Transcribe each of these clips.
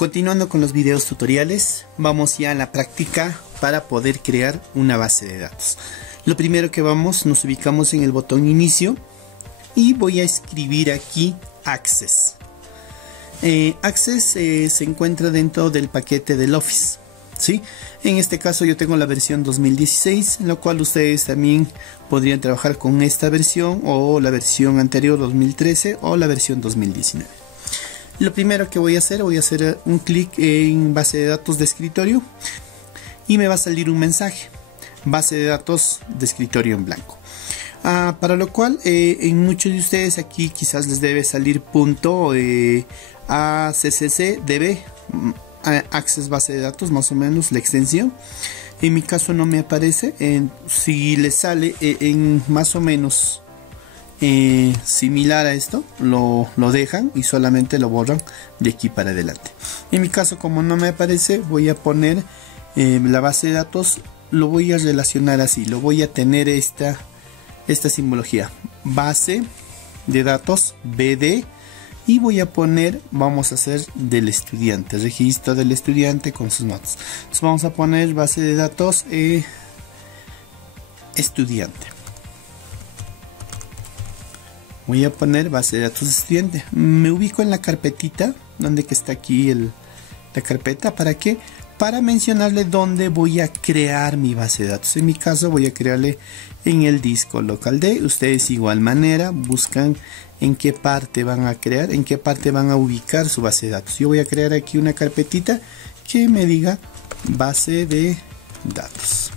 Continuando con los videos tutoriales, vamos ya a la práctica para poder crear una base de datos. Lo primero que nos ubicamos en el botón inicio y voy a escribir aquí Access. Access se encuentra dentro del paquete del Office, ¿sí? En este caso yo tengo la versión 2016, en lo cual ustedes también podrían trabajar con esta versión o la versión anterior 2013 o la versión 2019. Lo primero que voy a hacer un clic en base de datos de escritorio y me va a salir un mensaje, base de datos de escritorio en blanco. Para lo cual en muchos de ustedes aquí quizás les debe salir punto ACCCDB, Access base de datos, más o menos la extensión. En mi caso no me aparece. Si les sale en más o menos similar a esto, lo dejan y solamente lo borran de aquí para adelante. En mi caso, como no me aparece, voy a poner la base de datos, lo voy a relacionar así, lo voy a tener esta simbología, base de datos BD, y voy a poner, vamos a hacer del estudiante, registro del estudiante con sus notas. Entonces vamos a poner base de datos estudiante. Voy a poner base de datos estudiante. Me ubico en la carpetita, donde que está aquí la carpeta. ¿Para qué? Para mencionarle dónde voy a crear mi base de datos. En mi caso voy a crearle en el disco local D. Ustedes igual manera buscan en qué parte van a crear, en qué parte van a ubicar su base de datos. Yo voy a crear aquí una carpetita que me diga base de datos.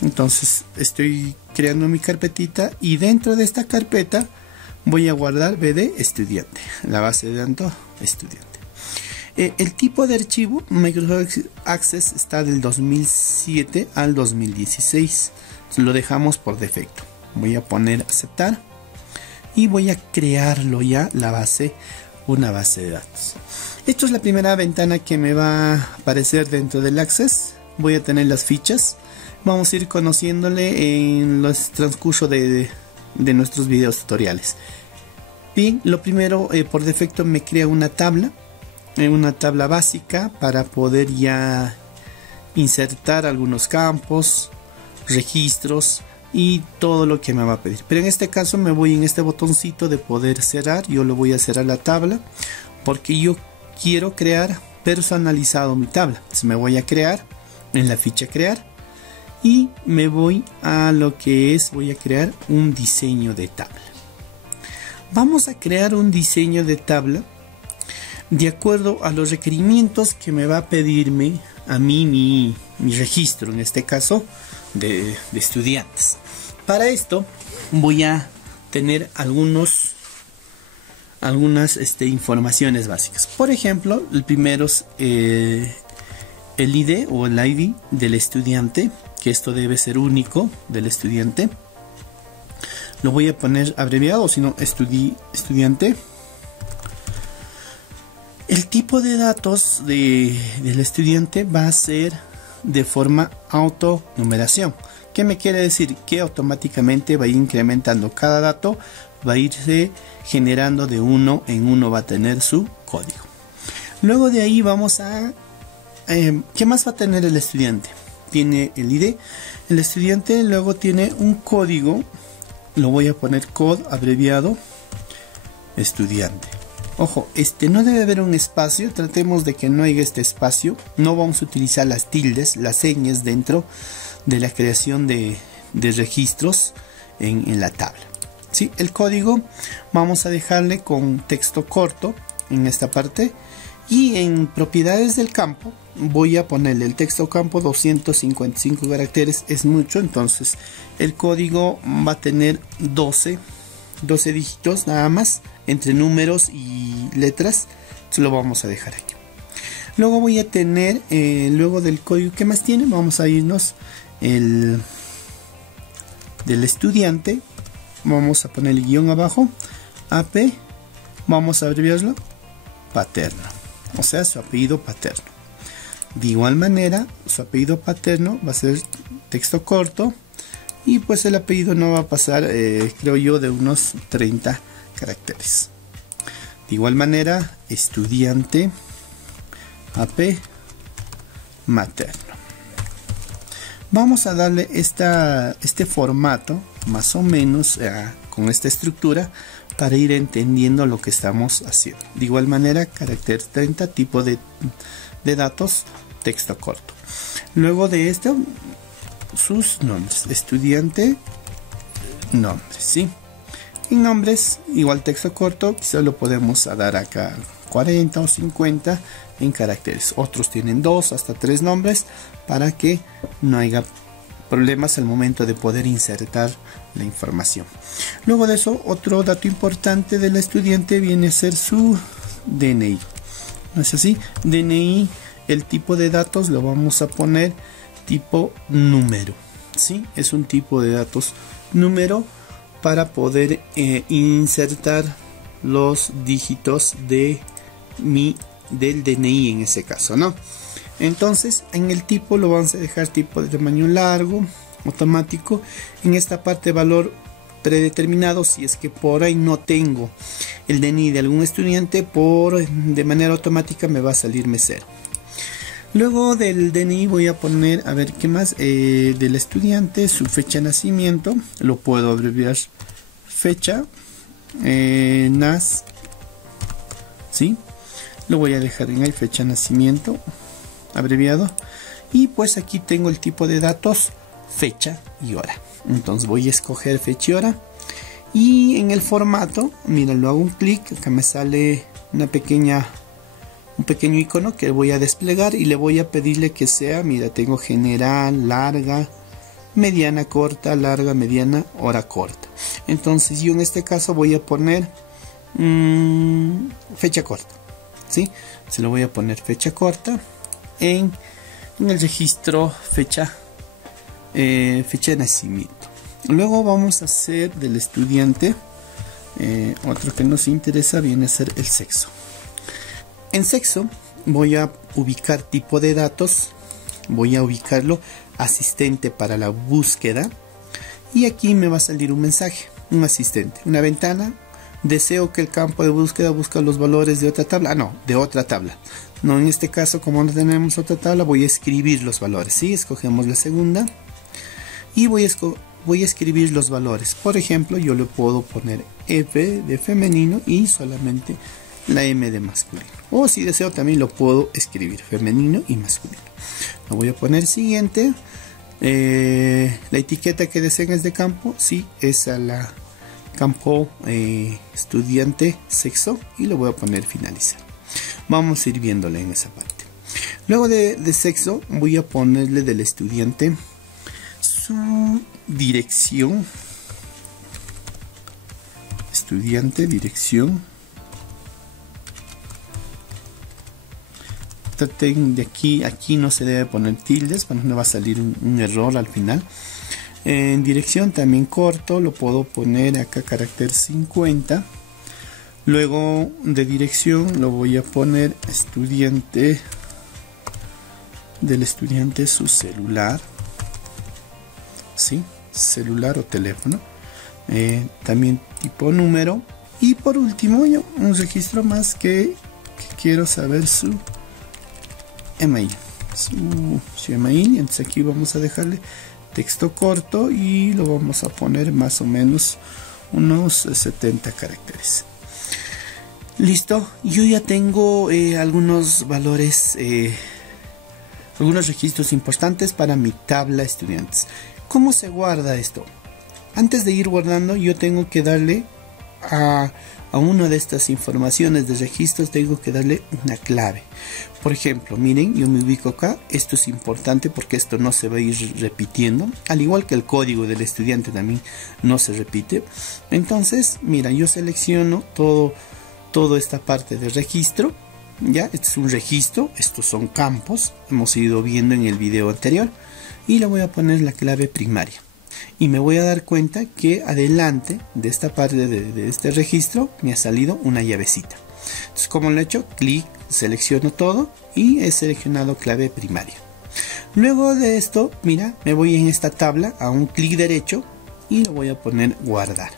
Entonces estoy creando mi carpetita y dentro de esta carpeta voy a guardar BD estudiante, la base de datos estudiante. El tipo de archivo Microsoft Access está del 2007 al 2016. Lo dejamos por defecto. Voy a poner aceptar y voy a crearlo ya una base de datos. Esto es la primera ventana que me va a aparecer dentro del Access. Voy a tener las fichas. Vamos a ir conociéndole en los transcurso de nuestros videos tutoriales. Bien, lo primero, por defecto me crea una tabla básica para poder ya insertar algunos campos, registros y todo lo que me va a pedir. Pero en este caso me voy en este botoncito de poder cerrar. Yo lo voy a cerrar la tabla porque yo quiero crear personalizado mi tabla. Entonces me voy a crear en la ficha crear y me voy a lo que es, voy a crear un diseño de tabla. Vamos a crear un diseño de tabla de acuerdo a los requerimientos que me va a pedirme a mí mi registro, en este caso de estudiantes. Para esto voy a tener algunas informaciones básicas. Por ejemplo, el primero es el ID o el ID del estudiante, que esto debe ser único del estudiante. Lo voy a poner abreviado, sino estudiante. El tipo de datos del estudiante va a ser de forma autonumeración. ¿Qué me quiere decir? Que automáticamente va a ir incrementando cada dato, va a irse generando de uno en uno, va a tener su código. Luego de ahí vamos a... ¿qué más va a tener el estudiante? Tiene el ID. El estudiante luego tiene un código. Lo voy a poner code abreviado estudiante. Ojo, no debe haber un espacio. Tratemos de que no haya este espacio. No vamos a utilizar las tildes, las señas dentro de la creación de registros en la tabla. ¿Sí? El código vamos a dejarle con texto corto en esta parte. Y en propiedades del campo voy a ponerle el texto campo 255 caracteres, es mucho, entonces el código va a tener 12 dígitos nada más, entre números y letras. Entonces lo vamos a dejar aquí. Luego voy a tener, luego del código, ¿qué más tiene? Vamos a irnos del estudiante, vamos a poner el guión abajo, AP, vamos a abreviarlo, paterno. O sea, su apellido paterno. De igual manera, su apellido paterno va a ser texto corto. Y pues el apellido no va a pasar, creo yo, de unos 30 caracteres. De igual manera, estudiante AP materno. Vamos a darle este formato más o menos con esta estructura para ir entendiendo lo que estamos haciendo. De igual manera, carácter 30, tipo de datos, texto corto. Luego de esto, sus nombres, estudiante, nombres, ¿sí? Y nombres, igual texto corto, quizá lo podemos dar acá 40 o 50 en caracteres. Otros tienen 2 hasta 3 nombres para que no haya problemas al momento de poder insertar la información. Luego de eso, otro dato importante del estudiante viene a ser su DNI. ¿No es así? DNI, el tipo de datos lo vamos a poner tipo número, ¿sí? Es un tipo de datos número para poder insertar los dígitos del DNI en ese caso, ¿no? Entonces, en el tipo lo vamos a dejar tipo de tamaño largo, automático. En esta parte valor predeterminado, si es que por ahí no tengo el DNI de algún estudiante, de manera automática me va a salirme 0. Luego del DNI voy a poner, a ver qué más, del estudiante, su fecha de nacimiento, lo puedo abreviar fecha, ¿sí? Lo voy a dejar en ahí, fecha de nacimiento, abreviado. Y pues aquí tengo el tipo de datos, fecha y hora. Entonces voy a escoger fecha y hora. Y en el formato, mira, lo hago un clic, acá me sale un pequeño icono que voy a desplegar y le voy a pedirle que sea, mira, tengo general, larga, mediana, corta, larga, mediana, hora corta. Entonces yo en este caso voy a poner fecha corta, ¿sí? Se lo voy a poner fecha corta en el registro fecha de nacimiento. Luego vamos a hacer del estudiante, otro que nos interesa viene a ser el sexo. En sexo voy a ubicar tipo de datos, voy a ubicarlo asistente para la búsqueda y aquí me va a salir un mensaje, un asistente, una ventana. Deseo que el campo de búsqueda busque los valores de otra tabla. De otra tabla. No, en este caso, como no tenemos otra tabla, voy a escribir los valores. ¿Sí? Escogemos la segunda y voy a escribir los valores. Por ejemplo, yo le puedo poner F de femenino y solamente la M de masculino. O si deseo también lo puedo escribir femenino y masculino. Lo voy a poner siguiente. La etiqueta que deseen es de campo. Sí, es a la campo estudiante sexo y lo voy a poner finalizar. Vamos a ir viéndole en esa parte. Luego de sexo voy a ponerle del estudiante su dirección, estudiante, dirección. Traten de aquí no se debe poner tildes, bueno, no va a salir un error al final. En dirección también corto, lo puedo poner acá carácter 50. Luego de dirección lo voy a poner estudiante, del estudiante su celular, ¿sí? Celular o teléfono. También tipo número. Y por último un registro más que quiero saber su email. Su email. Entonces aquí vamos a dejarle texto corto y lo vamos a poner más o menos unos 70 caracteres. Listo, yo ya tengo algunos valores, algunos registros importantes para mi tabla estudiantes. ¿Cómo se guarda esto? Antes de ir guardando, yo tengo que darle a una de estas informaciones de registros, tengo que darle una clave. Por ejemplo, miren, yo me ubico acá. Esto es importante porque esto no se va a ir repitiendo, al igual que el código del estudiante también no se repite. Entonces, mira, yo selecciono toda esta parte de registro. Ya, este es un registro, estos son campos, hemos ido viendo en el video anterior, y le voy a poner la clave primaria. Y me voy a dar cuenta que adelante de esta parte de este registro me ha salido una llavecita. Entonces, como lo he hecho, clic, selecciono todo y he seleccionado clave primaria. Luego de esto, mira, me voy en esta tabla a un clic derecho y lo voy a poner guardar.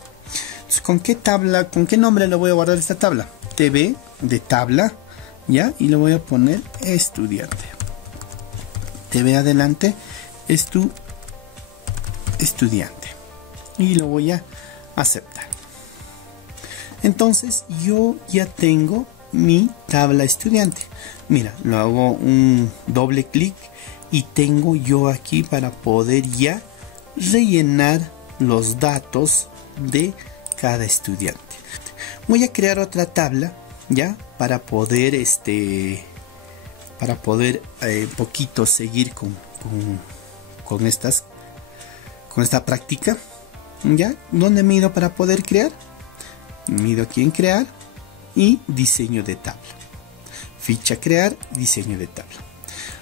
Entonces, ¿con qué nombre le voy a guardar esta tabla? TV de tabla, ya, y le voy a poner estudiante. TV adelante es tu estudiante y lo voy a aceptar. Entonces yo ya tengo mi tabla estudiante. Mira, lo hago un doble clic y tengo yo aquí para poder ya rellenar los datos de cada estudiante. Voy a crear otra tabla ya para poder poquito seguir con esta práctica. Ya, ¿dónde mido para poder crear? Mido aquí en crear y diseño de tabla. Ficha crear, diseño de tabla.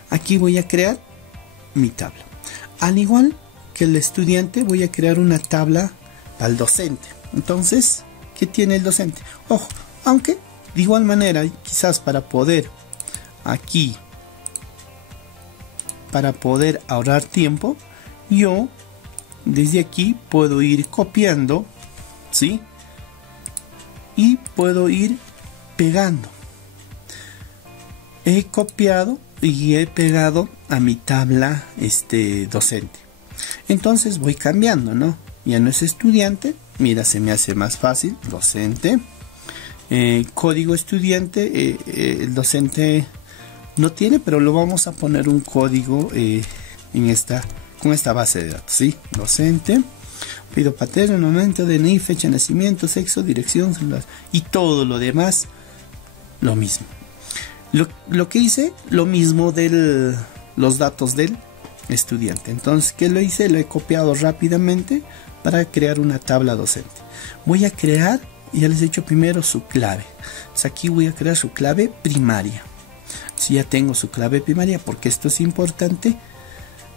Aquí voy a crear mi tabla. Al igual que el estudiante, voy a crear una tabla para el docente. Entonces, ¿qué tiene el docente? Ojo, aunque de igual manera, quizás para poder ahorrar tiempo, yo desde aquí puedo ir copiando, ¿sí? Y puedo ir pegando. He copiado y he pegado a mi tabla docente. Entonces voy cambiando, ¿no? Ya no es estudiante, mira, se me hace más fácil, docente. Código estudiante, el docente no tiene, pero lo vamos a poner un código con esta base de datos, ¿sí? Docente, apellido paterno, momento, DNI, fecha de nacimiento, sexo, dirección, celular, y todo lo demás, lo mismo. Lo que hice, lo mismo de los datos del estudiante. Entonces, ¿qué lo hice? Lo he copiado rápidamente para crear una tabla docente. Voy a crear, ya les he dicho primero, su clave. Entonces, aquí voy a crear su clave primaria. Si ya tengo su clave primaria, porque esto es importante,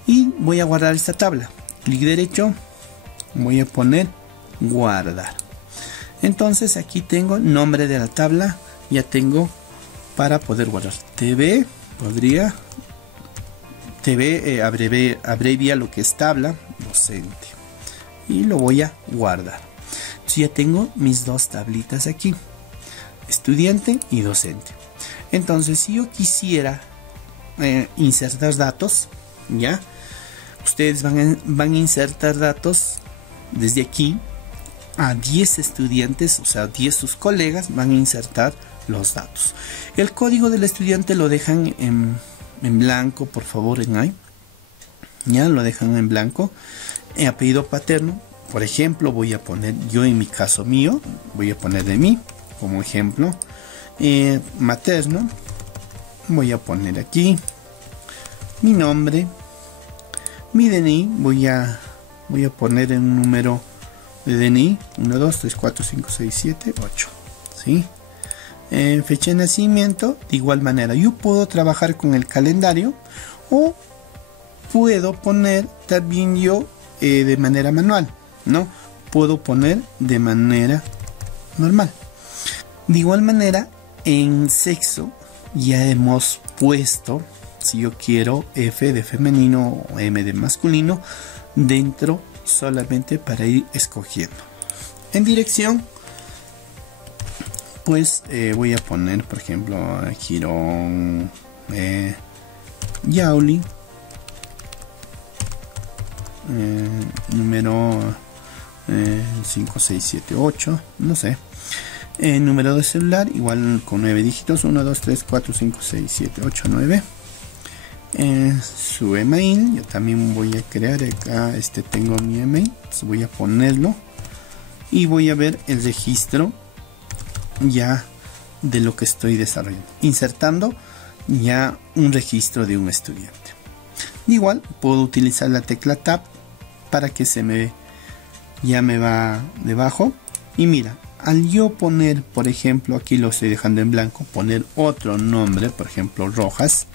y voy a guardar esta tabla. Clic derecho, voy a poner guardar. Entonces aquí tengo nombre de la tabla, ya tengo para poder guardar. TV, abrevia lo que es tabla docente y lo voy a guardar. Entonces ya tengo mis dos tablitas aquí, estudiante y docente. Entonces, si yo quisiera insertar datos, ya ustedes van a insertar datos desde aquí a 10 estudiantes, o sea, 10 sus colegas van a insertar los datos. El código del estudiante lo dejan en blanco, por favor, en ahí. Ya lo dejan en blanco. Apellido paterno, por ejemplo, voy a poner, yo en mi caso mío, voy a poner de mí como ejemplo. Materno, voy a poner aquí mi nombre, mi DNI, voy a poner en un número de DNI 1, 2, 3, 4, 5, 6, 7, 8, ¿sí? Fecha de nacimiento, de igual manera yo puedo trabajar con el calendario o puedo poner también yo de manera manual, ¿no? Puedo poner de manera normal. De igual manera, en sexo ya hemos puesto, si yo quiero, F de femenino o M de masculino dentro, solamente para ir escogiendo. En dirección, pues voy a poner, por ejemplo, Girón, Yauli, número 5, 6, 7, 8, no sé. Número de celular, igual con 9 dígitos, 1, 2, 3, 4, 5, 6, 7, 8, 9. Su email, yo también voy a crear acá, tengo mi email, entonces voy a ponerlo y voy a ver el registro ya de lo que estoy desarrollando, insertando ya un registro de un estudiante. Igual puedo utilizar la tecla Tab para que ya me va debajo, y mira, al yo poner, por ejemplo, aquí lo estoy dejando en blanco, poner otro nombre, por ejemplo Rojas,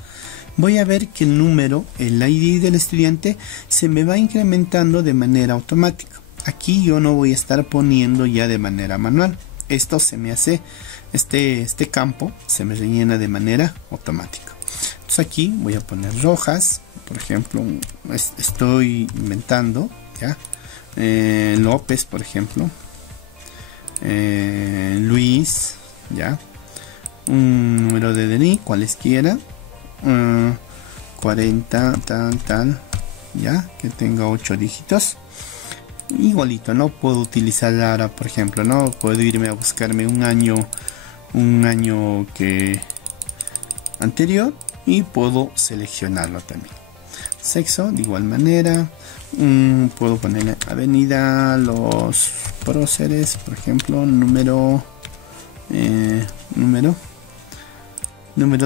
voy a ver que el número, el ID del estudiante, se me va incrementando de manera automática. Aquí yo no voy a estar poniendo ya de manera manual. Esto se me hace, este campo se me rellena de manera automática. Entonces aquí voy a poner Rojas, por ejemplo, estoy inventando, ¿ya? López, por ejemplo. Luis, ya, un número de DNI, cualesquiera, 40, tal, ya, que tenga 8 dígitos. Igualito, no puedo utilizar ahora, por ejemplo, no puedo irme a buscarme un año que anterior y puedo seleccionarlo también. Sexo, de igual manera, puedo ponerle avenida Los Próceres, por ejemplo, número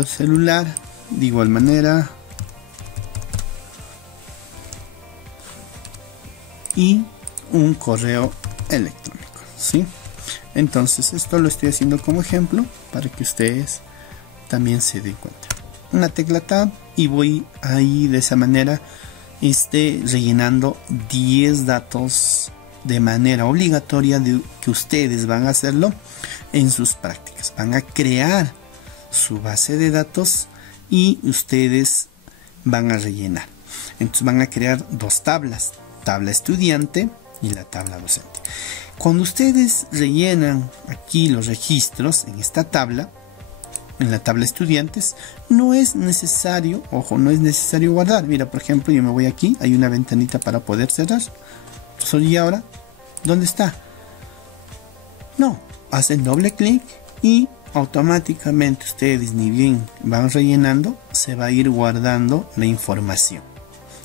celular, de igual manera, y un correo electrónico, ¿sí? Entonces esto lo estoy haciendo como ejemplo para que ustedes también se den cuenta. Una tecla tab y voy ahí de esa manera rellenando 10 datos de manera obligatoria, que ustedes van a hacerlo en sus prácticas. Van a crear su base de datos y ustedes van a rellenar. Entonces van a crear dos tablas, tabla estudiante y la tabla docente. Cuando ustedes rellenan aquí los registros en esta tabla, en la tabla estudiantes, no es necesario, ojo, no es necesario guardar. Mira, por ejemplo, yo me voy aquí, hay una ventanita para poder cerrar. ¿Y ahora dónde está? No, hacen doble clic y automáticamente ustedes, ni bien van rellenando, se va a ir guardando la información,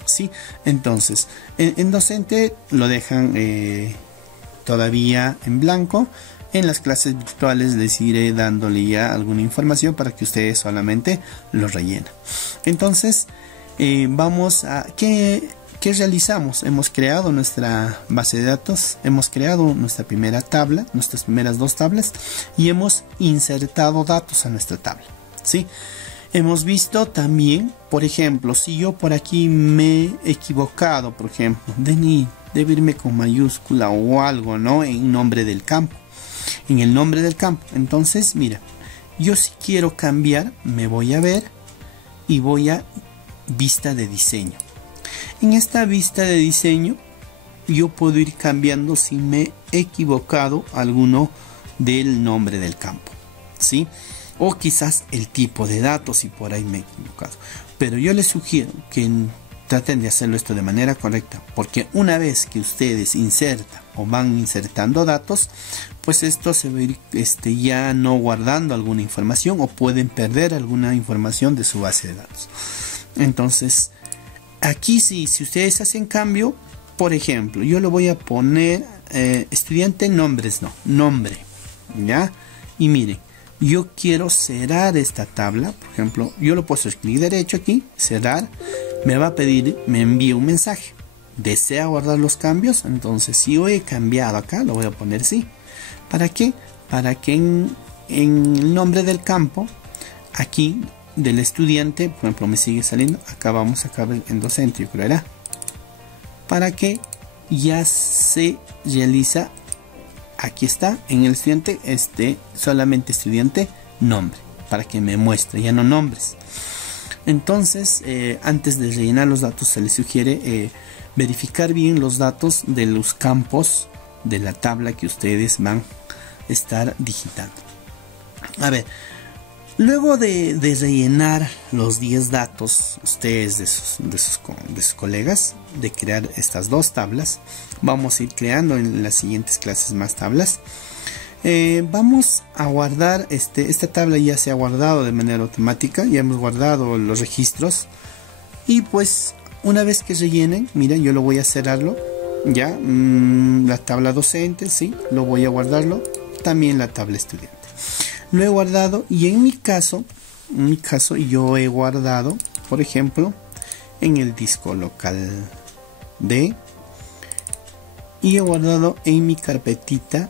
¿sí? Entonces, en docente lo dejan todavía en blanco. En las clases virtuales les iré dándole ya alguna información para que ustedes solamente lo rellenen. Entonces, vamos a... ¿Qué realizamos? Hemos creado nuestra base de datos, hemos creado nuestra primera tabla, nuestras primeras dos tablas, y hemos insertado datos a nuestra tabla, ¿sí? Hemos visto también, por ejemplo, si yo por aquí me he equivocado, por ejemplo, debe irme con mayúscula o algo, ¿no? En nombre del campo. En el nombre del campo. Entonces, mira, yo si quiero cambiar, me voy a ver y voy a vista de diseño. En esta vista de diseño, yo puedo ir cambiando si me he equivocado alguno del nombre del campo, ¿sí? O quizás el tipo de datos, si por ahí me he equivocado. Pero yo les sugiero que traten de hacerlo esto de manera correcta, porque una vez que ustedes insertan o van insertando datos, pues esto se va a ir ya no guardando alguna información, o pueden perder alguna información de su base de datos. Entonces, aquí sí, si ustedes hacen cambio, por ejemplo, yo le voy a poner estudiante nombres, no, nombre, ¿ya? Y miren, yo quiero cerrar esta tabla, por ejemplo, yo lo puedo hacer clic derecho aquí, cerrar, me va a pedir, me envía un mensaje, ¿desea guardar los cambios? Entonces, si yo he cambiado acá, lo voy a poner sí. ¿Para qué? Para que en el nombre del campo, aquí, del estudiante, por ejemplo, me sigue saliendo, acá vamos a acabar en docente, yo creo era, para que ya se realiza, aquí está, en el estudiante, solamente estudiante, nombre, para que me muestre, ya no nombres. Entonces, antes de rellenar los datos, se les sugiere verificar bien los datos de los campos de la tabla que ustedes van a estar digitando. A ver, luego de rellenar los 10 datos, ustedes de sus colegas, de crear estas dos tablas, vamos a ir creando en las siguientes clases más tablas. Vamos a guardar, esta tabla ya se ha guardado de manera automática, ya hemos guardado los registros, y pues una vez que rellenen, mira, yo lo voy a cerrarlo, ya, la tabla docente, sí, lo voy a guardarlo, también la tabla estudiante. Lo he guardado, y en mi caso yo he guardado, por ejemplo, en el disco local D, y he guardado en mi carpetita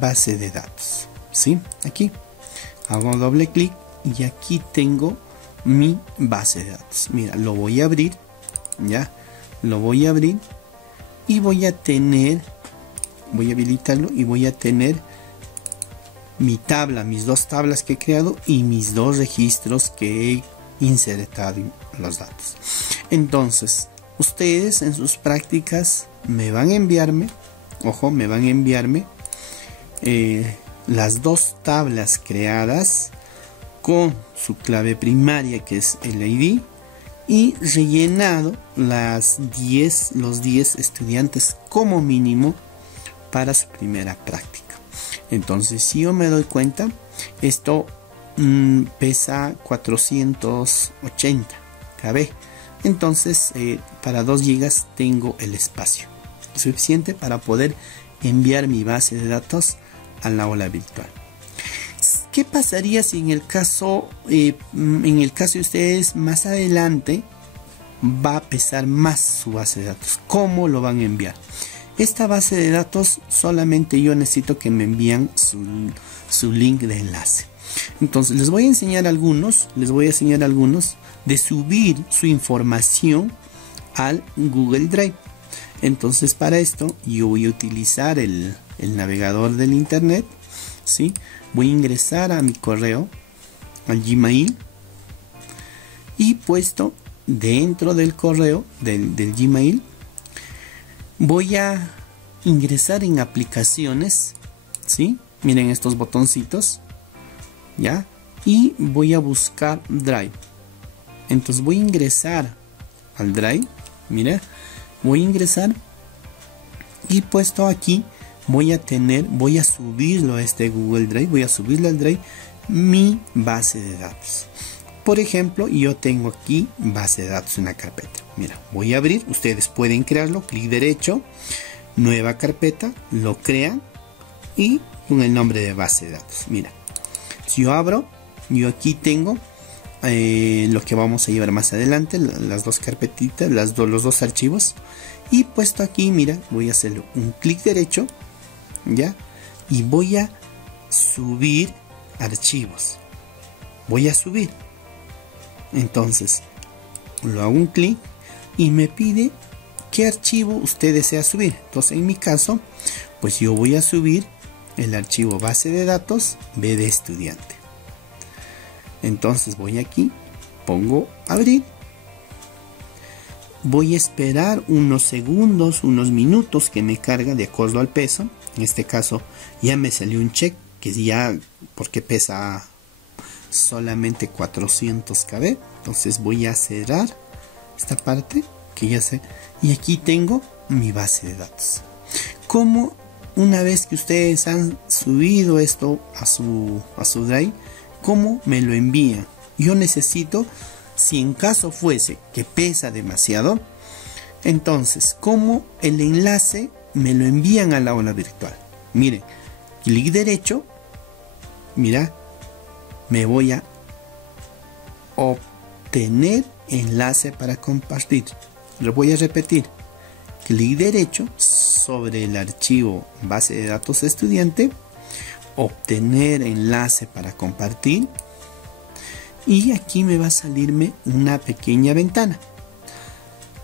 base de datos, ¿sí? Aquí hago doble clic y aquí tengo mi base de datos. Mira, lo voy a abrir, ya, lo voy a abrir y voy a habilitarlo y voy a tener mi tabla, mis dos tablas que he creado y mis dos registros que he insertado los datos. Entonces, ustedes en sus prácticas me van a enviarme, ojo, me van a enviarme las dos tablas creadas con su clave primaria, que es el ID, y rellenado los 10 estudiantes como mínimo para su primera práctica. Entonces, si yo me doy cuenta, esto pesa 480 KB. Entonces, para 2 GB tengo el espacio suficiente para poder enviar mi base de datos al aula virtual. ¿Qué pasaría si en el caso de ustedes más adelante va a pesar más su base de datos? ¿Cómo lo van a enviar? Esta base de datos solamente yo necesito que me envíen su link de enlace. Entonces les voy a enseñar algunos de subir su información al Google Drive. Entonces, para esto yo voy a utilizar el navegador del internet, ¿sí? Voy a ingresar a mi correo, al Gmail, y puesto dentro del correo del Gmail, voy a ingresar en aplicaciones, ¿sí? Miren estos botoncitos, ¿ya? Y voy a buscar Drive. Entonces voy a ingresar al Drive, mira, voy a ingresar y puesto aquí voy a subirlo a este Google Drive, voy a subirlo al Drive mi base de datos. Por ejemplo, yo tengo aquí base de datos en la carpeta. Mira, voy a abrir, ustedes pueden crearlo, clic derecho, nueva carpeta, lo crean y con el nombre de base de datos. Mira, si yo abro, yo aquí tengo lo que vamos a llevar más adelante, las dos carpetitas, los dos archivos, y puesto aquí, mira, voy a hacer un clic derecho, ya, y voy a subir archivos, voy a subir. Entonces lo hago un clic y me pide qué archivo usted desea subir. Entonces en mi caso, pues yo voy a subir el archivo base de datos B de estudiante. Entonces voy aquí, pongo abrir, voy a esperar unos segundos, unos minutos que me carga de acuerdo al peso. En este caso ya me salió un check que ya, porque pesa solamente 400 KB. Entonces voy a cerrar esta parte que ya sé, y aquí tengo mi base de datos. Como una vez que ustedes han subido esto a su Drive, ¿cómo me lo envían? Yo necesito, si en caso fuese que pesa demasiado, entonces como el enlace me lo envían a la aula virtual. Miren, clic derecho, mira, me voy a obtener enlace para compartir. Lo voy a repetir, clic derecho sobre el archivo base de datos estudiante, obtener enlace para compartir, y aquí me va a salirme una pequeña ventana.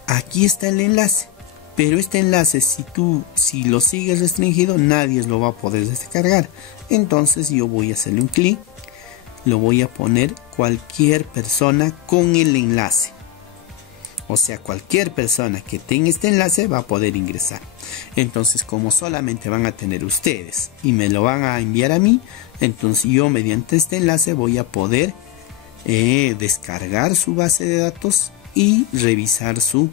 Aquí está el enlace, pero este enlace si lo sigues restringido, nadie lo va a poder descargar. Entonces yo voy a hacerle un clic, lo voy a poner cualquier persona con el enlace. O sea, cualquier persona que tenga este enlace va a poder ingresar. Entonces, como solamente van a tener ustedes y me lo van a enviar a mí, entonces yo mediante este enlace voy a poder descargar su base de datos y revisar su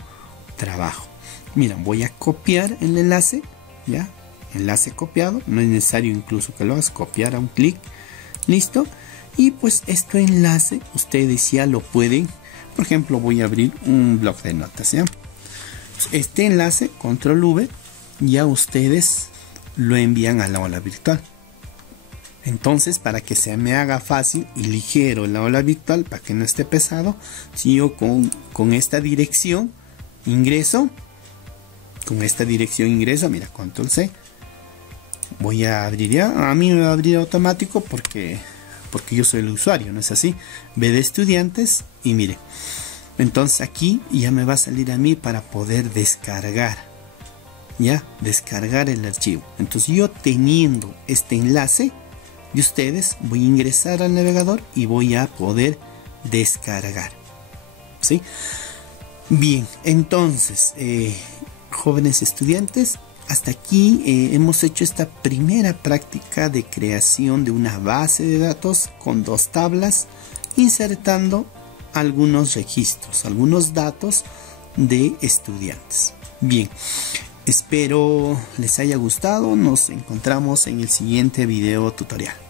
trabajo. Mira, voy a copiar el enlace, ya, enlace copiado. No es necesario incluso que lo hagas, copiar a un clic, listo. Y pues este enlace ustedes ya lo pueden. Por ejemplo, voy a abrir un bloc de notas, ¿ya? Este enlace, control V, ya ustedes lo envían a la aula virtual. Entonces, para que se me haga fácil y ligero la aula virtual, para que no esté pesado, si yo con esta dirección ingreso, mira, control C, voy a abrir ya. A mí me va a abrir automático porque yo soy el usuario, ¿no es así? B de estudiantes, y mire, entonces aquí ya me va a salir a mí para poder descargar, ya, descargar el archivo. Entonces yo teniendo este enlace de ustedes, voy a ingresar al navegador y voy a poder descargar, ¿sí? Bien, entonces jóvenes estudiantes, hasta aquí hemos hecho esta primera práctica de creación de una base de datos con 2 tablas, insertando algunos registros, algunos datos de estudiantes. Bien, espero les haya gustado. Nos encontramos en el siguiente video tutorial.